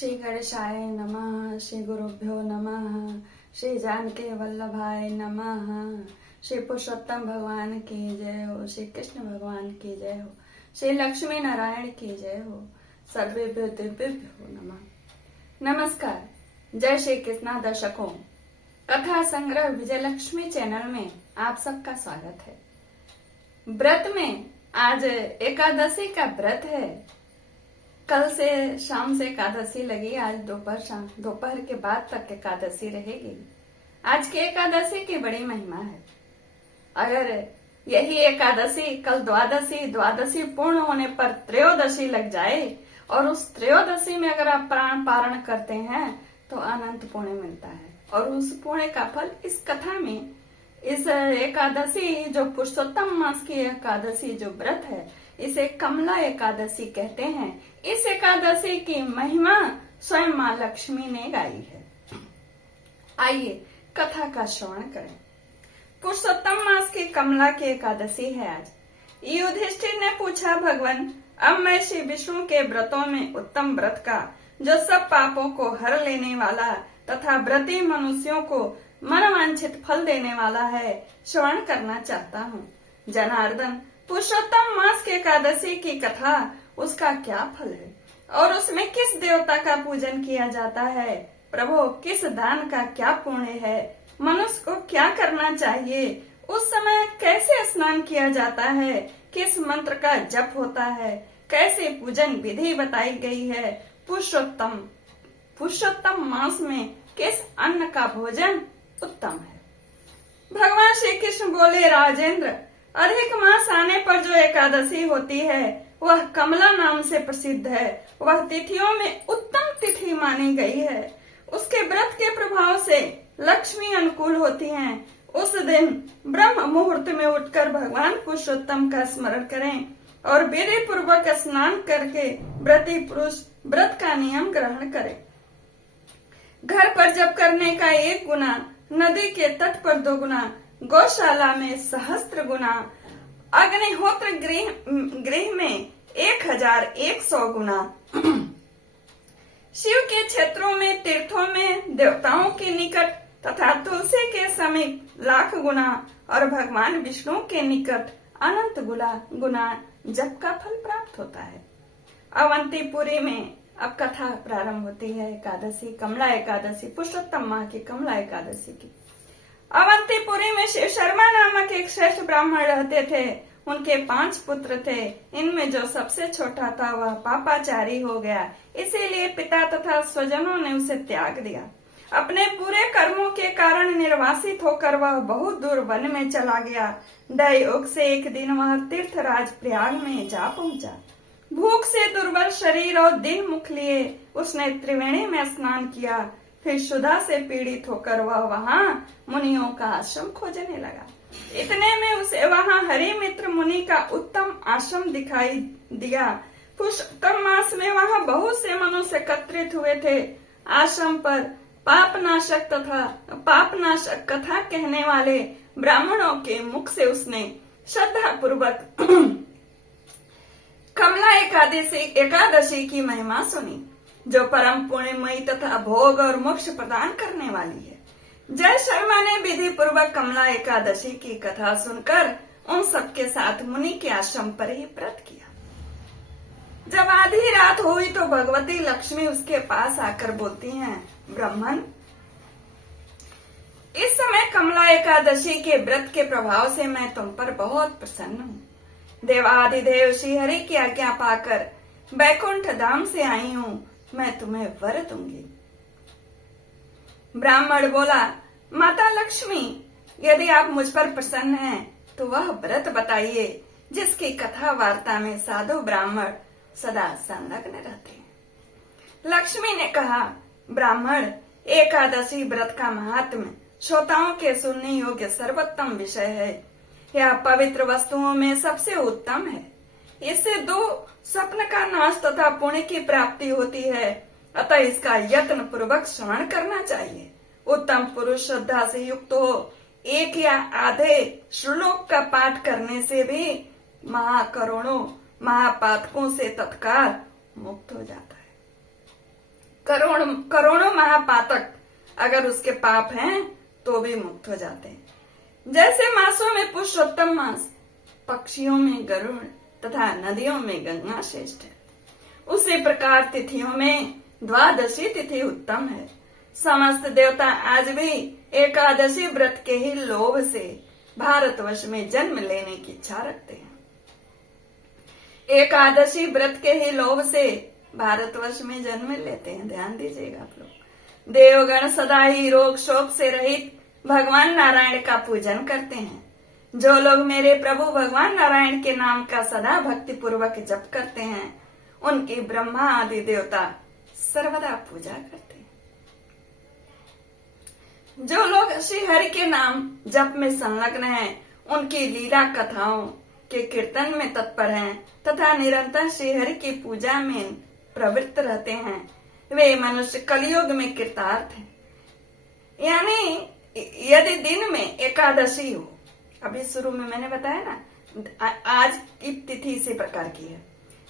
श्री गणेशाय नमः। श्री गुरुभ्यो नमः। श्री जानकी वल्लभाय नमः। श्री पुरुषोत्तम भगवान की जय हो। श्री कृष्ण भगवान की जय हो। श्री लक्ष्मी नारायण की जय हो। सर्वेभ्यो दिव्येभ्यो नमः। नमस्कार। जय श्री कृष्णा दर्शकों, कथा संग्रह विजयलक्ष्मी चैनल में आप सबका स्वागत है। व्रत में आज एकादशी का व्रत है। कल से शाम से एकादशी लगी, आज दोपहर के बाद तक एकादशी रहेगी। आज की एकादशी की बड़ी महिमा है। अगर यही एकादशी कल द्वादशी पूर्ण होने पर त्रयोदशी लग जाए और उस त्रयोदशी में अगर आप प्राण पारण करते हैं तो अनंत पुण्य मिलता है। और उस पुण्य का फल इस कथा में, इस एकादशी जो पुरुषोत्तम मास की एकादशी जो व्रत है, इसे कमला एकादशी कहते हैं। इस एकादशी की महिमा स्वयं मां लक्ष्मी ने गाई है। आइए कथा का श्रवण करें। पुरुषोत्तम मास की कमला की एकादशी है आज। युधिष्ठिर ने पूछा, भगवान, अब मैं श्री विष्णु के व्रतों में उत्तम व्रत का, जो सब पापों को हर लेने वाला तथा व्रती मनुष्यों को मनवांछित फल देने वाला है, श्रवण करना चाहता हूँ। जनार्दन, पुरुषोत्तम मास के एकादशी की कथा, उसका क्या फल है और उसमें किस देवता का पूजन किया जाता है? प्रभु, किस दान का क्या पुण्य है? मनुष्य को क्या करना चाहिए? उस समय कैसे स्नान किया जाता है? किस मंत्र का जप होता है? कैसे पूजन विधि बताई गई है? पुरुषोत्तम मास में किस अन्न का भोजन उत्तम है? भगवान श्री कृष्ण बोले, राजेंद्र, अधिक मास आने पर जो एकादशी होती है वह कमला नाम से प्रसिद्ध है। वह तिथियों में उत्तम तिथि मानी गई है। उसके व्रत के प्रभाव से लक्ष्मी अनुकूल होती हैं। उस दिन ब्रह्म मुहूर्त में उठकर भगवान पुरुषोत्तम का स्मरण करें और विधि पूर्वक स्नान करके व्रती पुरुष व्रत का नियम ग्रहण करे। घर पर जप करने का 1 गुना, नदी के तट पर 2 गुना, गौशाला में 1000 गुना, अग्निहोत्र गृह में 1100 गुना, शिव के क्षेत्रों में, तीर्थों में, देवताओं के निकट तथा तुलसी के समीप 1,00,000 गुना और भगवान विष्णु के निकट अनंत गुना जप का फल प्राप्त होता है। अवंतीपुरी में अब कथा प्रारंभ होती है। एकादशी, कमला एकादशी, पुरुषोत्तम माह की कमला एकादशी की। अवंतीपुरी में शिव शर्मा नामक एक श्रेष्ठ ब्राह्मण रहते थे। उनके 5 पुत्र थे। इनमें जो सबसे छोटा था वह पापाचारी हो गया, इसीलिए पिता तथा स्वजनों ने उसे त्याग दिया। अपने बुरे कर्मों के कारण निर्वासित होकर वह बहुत दूर वन में चला गया। दयोग से एक दिन वह तीर्थराज प्रयाग में जा पहुंचा। भूख से दुर्बल शरीर और दिन मुख लिए उसने त्रिवेणी में स्नान किया। फिर क्षुधा से पीड़ित होकर वह वहाँ मुनियों का आश्रम खोजने लगा। इतने में उसे वहाँ हरिमित्र मुनि का उत्तम आश्रम दिखाई दिया। पुरुषोत्तम मास में वहाँ बहुत से मनुष्य एकत्रित हुए थे। आश्रम पर पापनाशक कथा कहने वाले ब्राह्मणों के मुख से उसने श्रद्धा पूर्वक कमला एकादशी की महिमा सुनी, जो परम पुण्यमयी तथा भोग और मोक्ष प्रदान करने वाली है। जय शर्मा ने विधि पूर्वक कमला एकादशी की कथा सुनकर उन सबके साथ मुनि के आश्रम पर ही व्रत किया। जब आधी रात हुई तो भगवती लक्ष्मी उसके पास आकर बोलती हैं, ब्राह्मण, इस समय कमला एकादशी के व्रत के प्रभाव से मैं तुम पर बहुत प्रसन्न हूँ। देवाधिदेव श्री हरि की आज्ञा पाकर बैकुंठ धाम से आई हूँ। मैं तुम्हें वर दूंगी। ब्राह्मण बोला, माता लक्ष्मी, यदि आप मुझ पर प्रसन्न हैं तो वह व्रत बताइए जिसकी कथा वार्ता में साधु ब्राह्मण सदा संलग्न रहते हैं। लक्ष्मी ने कहा, ब्राह्मण, एकादशी व्रत का महात्म्य श्रोताओं के सुनने योग्य सर्वोत्तम विषय है। यह पवित्र वस्तुओं में सबसे उत्तम है। इससे 2 स्वप्न का नाश तथा पुण्य की प्राप्ति होती है। अतः इसका यत्न पूर्वक श्रवण करना चाहिए। उत्तम पुरुष श्रद्धा से युक्त हो 1 या आधे श्लोक का पाठ करने से भी महाकरोड़ों महापातकों से तत्काल मुक्त हो जाता है। करोड़ों महापातक अगर उसके पाप हैं तो भी मुक्त हो जाते हैं। जैसे मासों में पुरुषोत्तम मास, पक्षियों में गरुड़ तथा नदियों में गंगा श्रेष्ठ है, उसी प्रकार तिथियों में द्वादशी तिथि उत्तम है। समस्त देवता आज भी एकादशी व्रत के ही लोभ से भारतवर्ष में जन्म लेने की इच्छा रखते हैं। एकादशी व्रत के ही लोभ से भारतवर्ष में जन्म लेते हैं। ध्यान दीजिएगा आप लोग। देवगण सदा ही रोग शोक से रहित भगवान नारायण का पूजन करते हैं। जो लोग मेरे प्रभु भगवान नारायण के नाम का सदा भक्ति पूर्वक जप करते हैं, उनकी ब्रह्मा आदि देवता सर्वदा पूजा करते हैं। जो लोग श्री हरि के नाम जप में संलग्न हैं, उनकी लीला कथाओं के कीर्तन में तत्पर हैं तथा निरंतर श्री हरि की पूजा में प्रवृत्त रहते हैं, वे मनुष्य कलयुग में कृतार्थ हैं। यानी यदि दिन में एकादशी हो, अभी शुरू में मैंने बताया ना, आज की तिथि इसी प्रकार की है,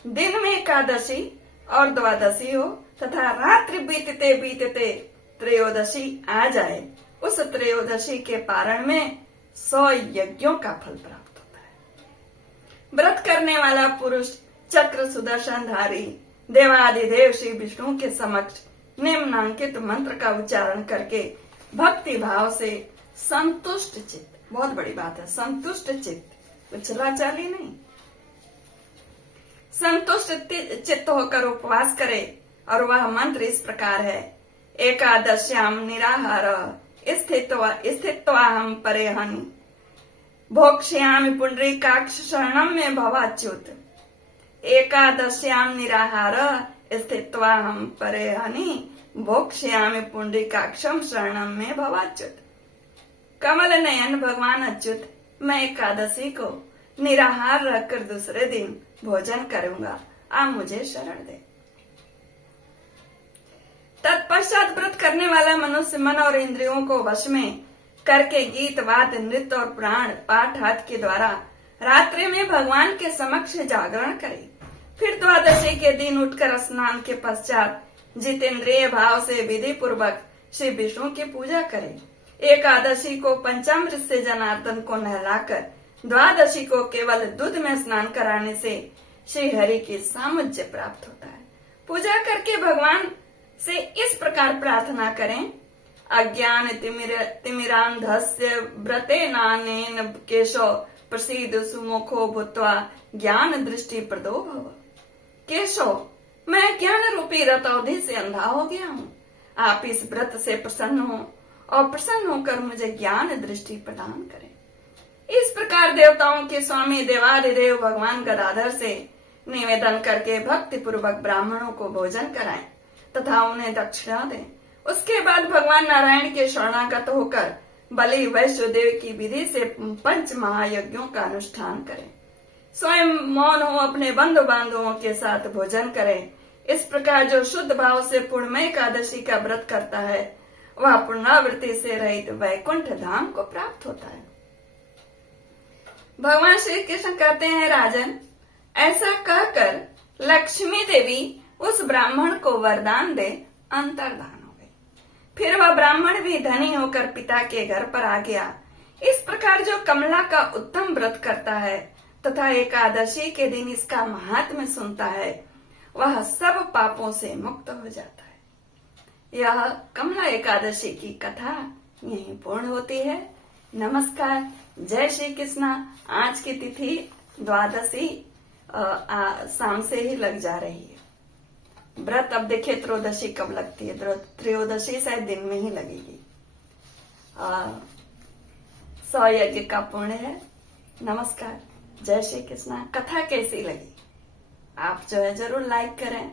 दिन में एकादशी और द्वादशी हो तथा रात्रि बीतते बीतते त्रयोदशी आ जाए, उस त्रयोदशी के पारण में 100 यज्ञों का फल प्राप्त होता है। व्रत करने वाला पुरुष चक्र सुदर्शनधारी देवादिदेव श्री विष्णु के समक्ष निम्नांकित मंत्र का उच्चारण करके भक्ति भाव से संतुष्ट चित्त, बहुत बड़ी बात है, संतुष्ट चित्त, उछलाचाली नहीं, संतुष्ट चित्त होकर उपवास करे। और वह मंत्र इस प्रकार है: एकादश्याम निराहार स्थित्वाहम परेहनि भोक्ष्यामि पुंडरीकाक्ष शरणम में भवाच्युत। एकादश्याम निराहार स्थित्वाहम परेहनि भोक्ष्यामि पुंडरीकाक्षम शरणम में भवाच्युत। कमल नयन भगवान अच्युत, मैं एकादशी को निराहार रखकर दूसरे दिन भोजन करूंगा, आप मुझे शरण दे। तत्पश्चात व्रत करने वाला मनुष्य मन और इंद्रियों को वश में करके गीत वाद्य नृत्य और पुराण पाठ आदि के द्वारा रात्रि में भगवान के समक्ष जागरण करे। फिर द्वादशी के दिन उठकर स्नान के पश्चात जितेंद्रिय भाव से विधि पूर्वक श्री विष्णु की पूजा करे। एकादशी को पंचामृत से जनार्दन को नहलाकर द्वादशी को केवल दूध में स्नान कराने से श्री हरि की सामुज्य प्राप्त होता है। पूजा करके भगवान से इस प्रकार प्रार्थना करें: अज्ञान तिमिरांधस्य व्रते नानेन केशव प्रसीद सुमुखो भूत्वा ज्ञान दृष्टि प्रदो भव। केशव, मैं ज्ञान रूपी रतौधी से अंधा हो गया हूँ, आप इस व्रत से प्रसन्न हो और प्रसन्न होकर मुझे ज्ञान दृष्टि प्रदान करें। इस प्रकार देवताओं के स्वामी देवादिदेव भगवान गदाधर से निवेदन करके भक्ति पूर्वक ब्राह्मणों को भोजन कराएं तथा उन्हें दक्षिणा दें। उसके बाद भगवान नारायण के शरणागत होकर बलि वैश्वदेव की विधि से 5 महायज्ञों का अनुष्ठान करें। स्वयं मौन हो अपने बंधु बांधवों के साथ भोजन करें। इस प्रकार जो शुद्ध भाव से पूर्णमय एकादशी का व्रत करता है, वह पुनरावृत्ति से रहित वैकुंठ धाम को प्राप्त होता है। भगवान श्री कृष्ण कहते हैं, राजन, ऐसा कहकर लक्ष्मी देवी उस ब्राह्मण को वरदान दे अंतर्धान हो गई। फिर वह ब्राह्मण भी धनी होकर पिता के घर पर आ गया। इस प्रकार जो कमला का उत्तम व्रत करता है तथा एकादशी के दिन इसका महात्म्य सुनता है, वह सब पापों से मुक्त हो जाता है। यह कमला एकादशी की कथा यहीं पूर्ण होती है। नमस्कार, जय श्री कृष्णा। आज की तिथि द्वादशी शाम से ही लग जा रही है। व्रत अब देखिए त्रयोदशी कब लगती है, त्रयोदशी शायद दिन में ही लगेगी। 100 यज्ञ का पुण्य है। नमस्कार, जय श्री कृष्णा। कथा कैसी लगी आप जो है जरूर लाइक करें,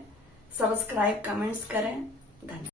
सब्सक्राइब, कमेंट्स करें। धन्यवाद।